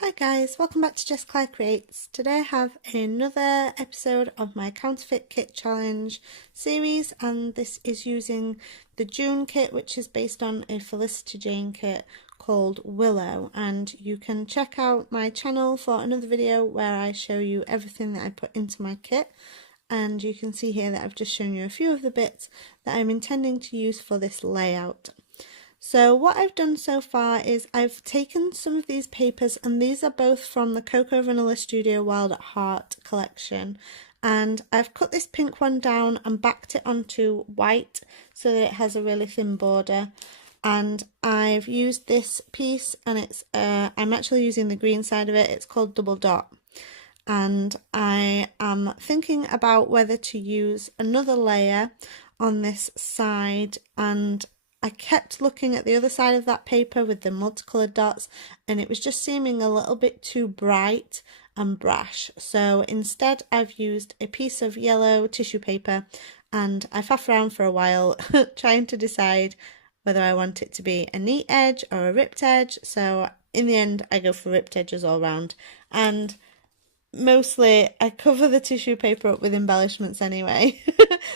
Hi guys, welcome back to Jess Creates. Today I have another episode of my Counterfeit Kit Challenge series, and this is using the June kit, which is based on a Felicity Jane kit called Willow. And you can check out my channel for another video where I show you everything that I put into my kit. And you can see here that I've just shown you a few of the bits that I'm intending to use for this layout. So what I've done so far is I've taken some of these papers, and these are both from the Cocoa Vanilla Studio Wild at Heart collection, and I've cut this pink one down and backed it onto white so that it has a really thin border. And I've used this piece, and it's I'm actually using the green side of it. It's called Double Dot, and I am thinking about whether to use another layer on this side, and I kept looking at the other side of that paper with the multicoloured dots, and it was just seeming a little bit too bright and brash. So instead I've used a piece of yellow tissue paper, and I faffed around for a while trying to decide whether I want it to be a neat edge or a ripped edge. So in the end I go for ripped edges all round, and mostly I cover the tissue paper up with embellishments anyway.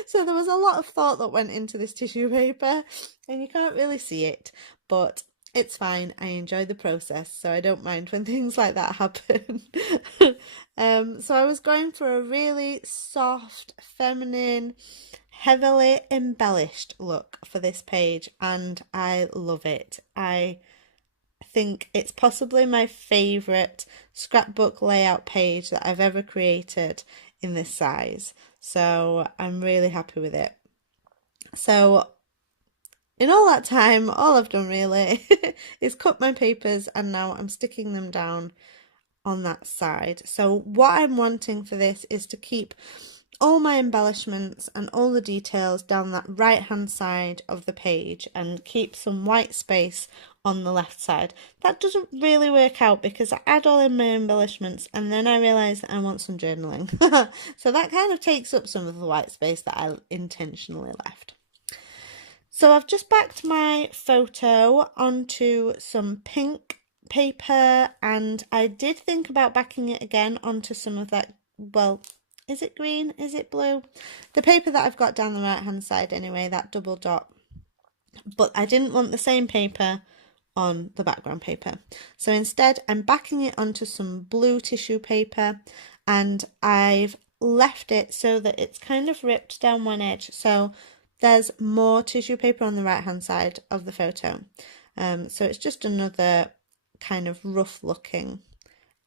So there was a lot of thought that went into this tissue paper, and you can't really see it, but it's fine. I enjoy the process, so I don't mind when things like that happen. So I was going for a really soft, feminine, heavily embellished look for this page, and I love it. I think it's possibly my favourite scrapbook layout page that I've ever created in this size, so I'm really happy with it. So in all that time, all I've done really is cut my papers, and now I'm sticking them down on that side. So what I'm wanting for this is to keep all my embellishments and all the details down that right hand side of the page and keep some white space on the left side. That doesn't really work out because I add all in my embellishments and then I realise that I want some journaling. So that kind of takes up some of the white space that I intentionally left. So I've just backed my photo onto some pink paper, and I did think about backing it again onto some of that, well, is it green? Is it blue? The paper that I've got down the right hand side anyway, that double dot. But I didn't want the same paper on the background paper. So instead I'm backing it onto some blue tissue paper, and I've left it so that it's kind of ripped down one edge. So there's more tissue paper on the right hand side of the photo. So it's just another kind of rough looking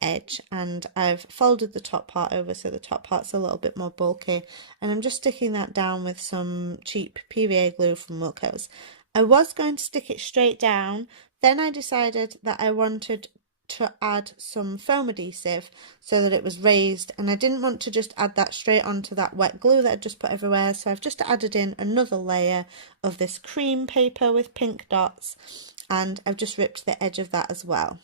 edge, and I've folded the top part over so the top part's a little bit more bulky, and I'm just sticking that down with some cheap PVA glue from Wilko's. I was going to stick it straight down, then I decided that I wanted to add some foam adhesive so that it was raised, and I didn't want to just add that straight onto that wet glue that I just put everywhere, so I've just added in another layer of this cream paper with pink dots, and I've just ripped the edge of that as well.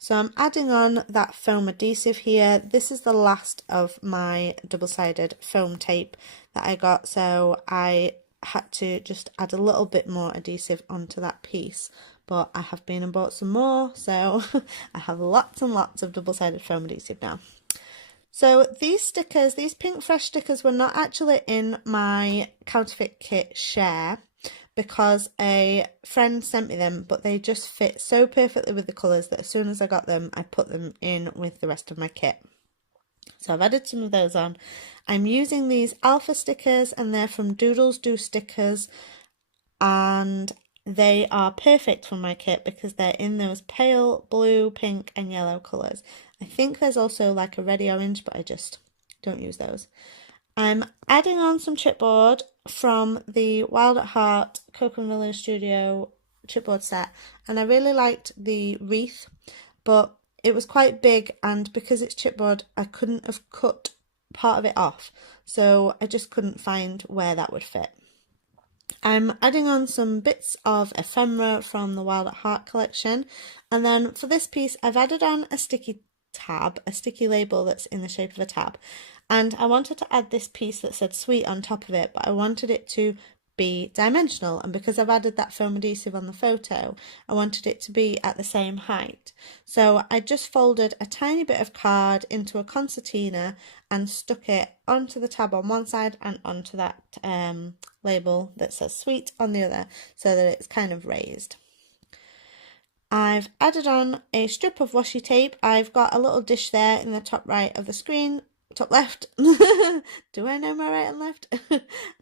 So I'm adding on that foam adhesive here. This is the last of my double-sided foam tape that I got, so I had to just add a little bit more adhesive onto that piece, but I have been and bought some more, so I have lots and lots of double-sided foam adhesive now. So these stickers, these pink fresh stickers, were not actually in my Counterfeit kit share because a friend sent me them, but they just fit so perfectly with the colours that as soon as I got them, I put them in with the rest of my kit. So I've added some of those on. I'm using these alpha stickers, and they're from DoodlesDo stickers, and they are perfect for my kit because they're in those pale blue, pink and yellow colours. I think there's also like a reddy orange, but I just don't use those. I'm adding on some chipboard from the Wild at Heart Cocoa Vanilla Studio chipboard set, and I really liked the wreath, but it was quite big, and because it's chipboard I couldn't have cut part of it off, so I just couldn't find where that would fit. I'm adding on some bits of ephemera from the Wild at Heart collection, and then for this piece I've added on a sticky tab, a sticky label that's in the shape of a tab, and I wanted to add this piece that said sweet on top of it, but I wanted it to be dimensional, and because I've added that foam adhesive on the photo, I wanted it to be at the same height. So I just folded a tiny bit of card into a concertina and stuck it onto the tab on one side and onto that label that says sweet on the other, so that it's kind of raised. I've added on a strip of washi tape. I've got a little dish there in the top right of the screen, top left. Do I know my right and left?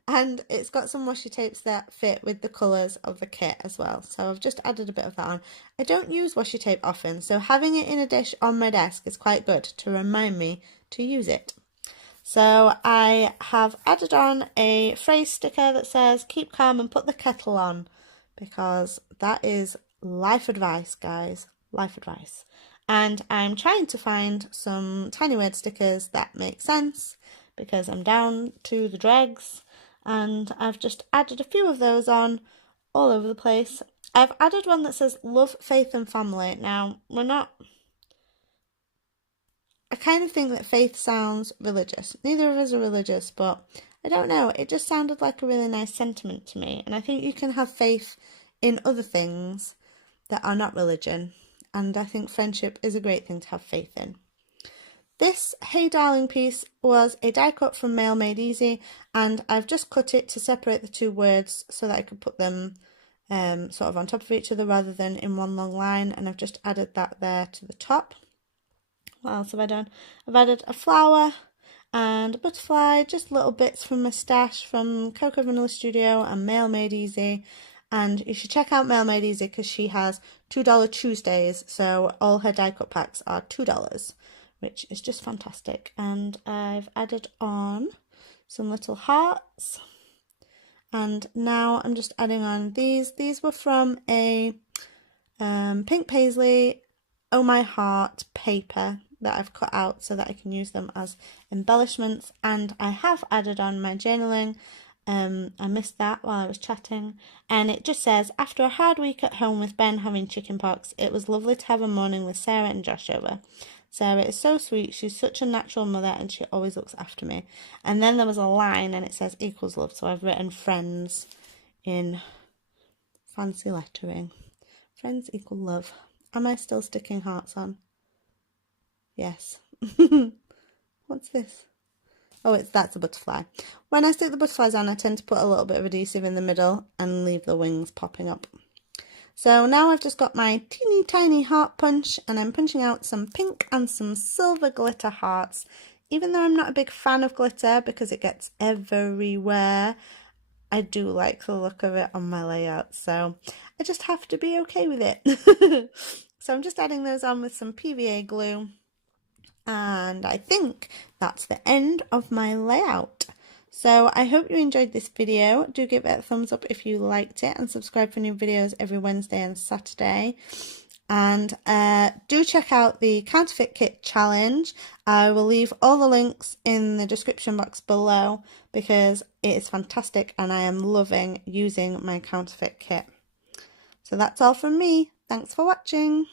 And it's got some washi tapes that fit with the colours of the kit as well. So I've just added a bit of that on. I don't use washi tape often, so having it in a dish on my desk is quite good to remind me to use it. So I have added on a phrase sticker that says keep calm and put the kettle on, because that is life advice, guys, life advice. And I'm trying to find some tiny word stickers that make sense, because I'm down to the dregs, and I've just added a few of those on all over the place. I've added one that says love, faith and family. Now, I kind of think that faith sounds religious. Neither of us are religious, but I don't know, it just sounded like a really nice sentiment to me, and I think you can have faith in other things that are not religion, and I think friendship is a great thing to have faith in. This Hey Darling piece was a die cut from Mail Made Easy, and I've just cut it to separate the two words so that I could put them sort of on top of each other rather than in one long line, and I've just added that there to the top. What else have I done? I've added a flower and a butterfly, just little bits from my stash from Cocoa Vanilla Studio and Mail Made Easy. And you should check out Mail Made Easy because she has $2 Tuesdays, so all her die cut packs are $2, which is just fantastic. And I've added on some little hearts, and now I'm just adding on these. These were from a pink paisley Oh My Heart paper that I've cut out so that I can use them as embellishments, and I have added on my journaling. I missed that while I was chatting, and it just says, after a hard week at home with Ben having chickenpox, it was lovely to have a morning with Sarah and Josh over. Sarah is so sweet, she's such a natural mother, and she always looks after me. And then there was a line and it says equals love, so I've written friends in fancy lettering. Friends equal love. Am I still sticking hearts on? Yes. What's this? Oh, that's a butterfly. When I stick the butterflies on, I tend to put a little bit of adhesive in the middle and leave the wings popping up. So now I've just got my teeny tiny heart punch, and I'm punching out some pink and some silver glitter hearts. Even though I'm not a big fan of glitter because it gets everywhere, I do like the look of it on my layout, so I just have to be okay with it. So I'm just adding those on with some PVA glue. And I think that's the end of my layout. So I hope you enjoyed this video. Do give it a thumbs up if you liked it, and subscribe for new videos every Wednesday and Saturday. And do check out the Counterfeit Kit Challenge. I will leave all the links in the description box below because it is fantastic and I am loving using my counterfeit kit. So that's all from me. Thanks for watching.